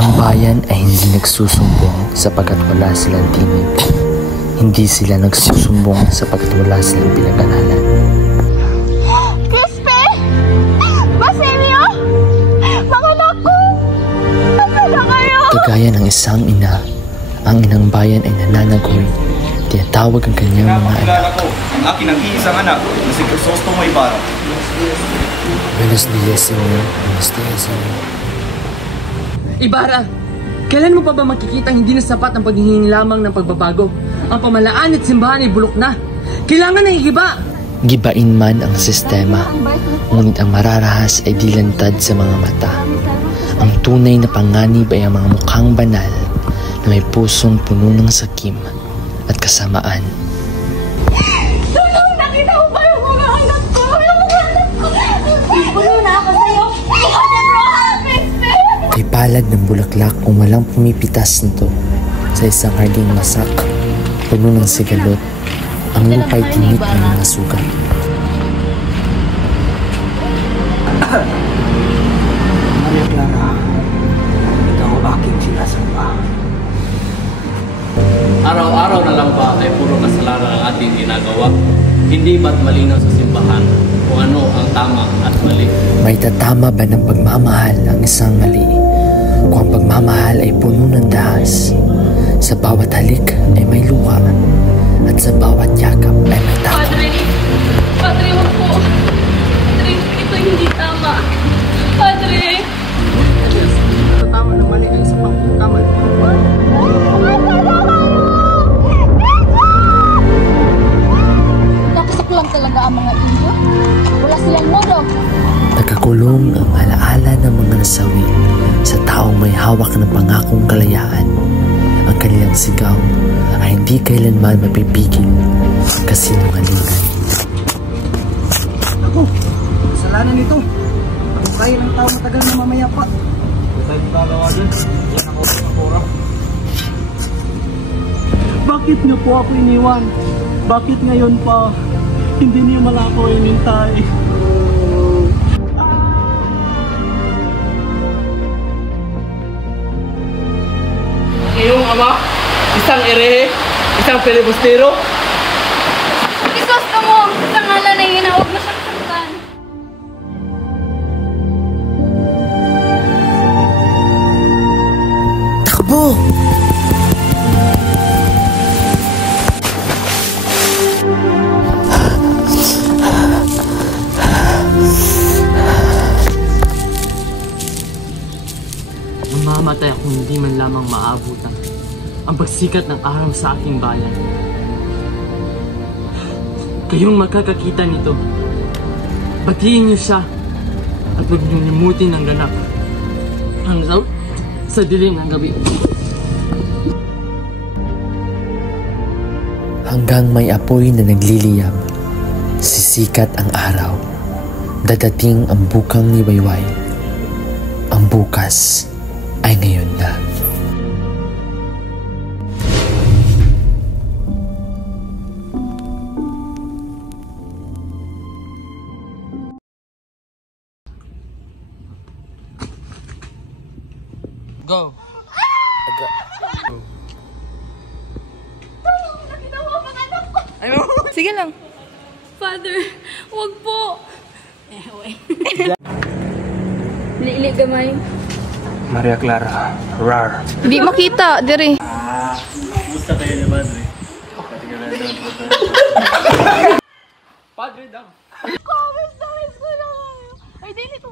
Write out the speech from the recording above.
Ang bayan ay hindi nagsusumbong sapagkat wala silang tinig. Hindi sila nagsusumbong sapagkat wala silang pinag-aralan. Crispy! Basilio! Mga anak ko! Nasaan na kayo? Kagaya ng isang ina, ang inang bayan ay nananagoy. Tinatawag ang kanyang mga anak. Ang aking nag-iisang anak na si Crisostomo Ibarra. Buenos dias, Senyor. Buenos dias, Senyor. Ibarra, kailan mo pa ba makikita hindi na sapat ang paghihingi lamang ng pagbabago? Ang pamalaan at simbahan ay bulok na. Kailangan na igiba. Gibain man ang sistema, ngunit ang mararahas ay dilantad sa mga mata. Ang tunay na panganib ay ang mga mukhang banal na may pusong puno ng sakim at kasamaan. Tulong! Nakita mo ba yung mga anak ko? Yung mga anak ko! Puno na ako sa'yo! Ikaw na bro! Crispy! Kay palad ng bulaklak kung walang pumipitas nito sa isang harding masak, puno ng sigalot, ang lupa'y tinit ng mga sugat. Maria Clara, ikaw aking sinasamba. Araw-araw na lang ba ay puro kasalanan ang ating ginagawa? Hindi ba't malinaw sa simbahan kung ano ang tama at mali? May tatama ba ng pagmamahal ang isang mali? Kung ang pagmamahal ay puno ng dahas, sa bawat halik ay may luha, at sa bawat yakap ay may takot. Padre, wag po! Padre, ito hindi tama! Padre! Tama ng mali ay sa pagkamal. Nakasok lang talaga ang mga Indio. Wala silang modo. Nakakulong ang alaala ng mga nasawi sa taong may hawak ng pangakong kalayaan. Ang kanilang sigaw ay hindi kailanman mapipigil kasinungalingan. Ako, kasalanan nito. Ako kayo ng tao matagal na mamayapa. Hindi tayo magagawa dyan. Yan ako ng kura. Bakit niyo po ako iniwan? Bakit ngayon pa hindi niyo mala ako inintay? Iyong ama, isang erehe, isang filibustero. Isusto mo! Sa ngalan na yun, huwag mo siyang saktan. Takbo! Mamamatay akong hindi man lamang maabutan ang pagsikat ng araw sa aking bayan. Kayong magkakakita nito, batiin niyo siya at huwag niyo limutin ang ganap hanggang sa dilim ng gabi. Hanggang may apoy na nagliliyab, sisikat ang araw. Dadating ang bukang ni Wayway. Ang bukas ay ngayon na. Go! Nakita mo ang mga anak ko! Sige lang. Father, wag po! Lili gamay. Maria Clara, rar. Di makita, dire. Gusto kayo ni Padre? Padre daw. Comments na ko lang. Ay, dili to.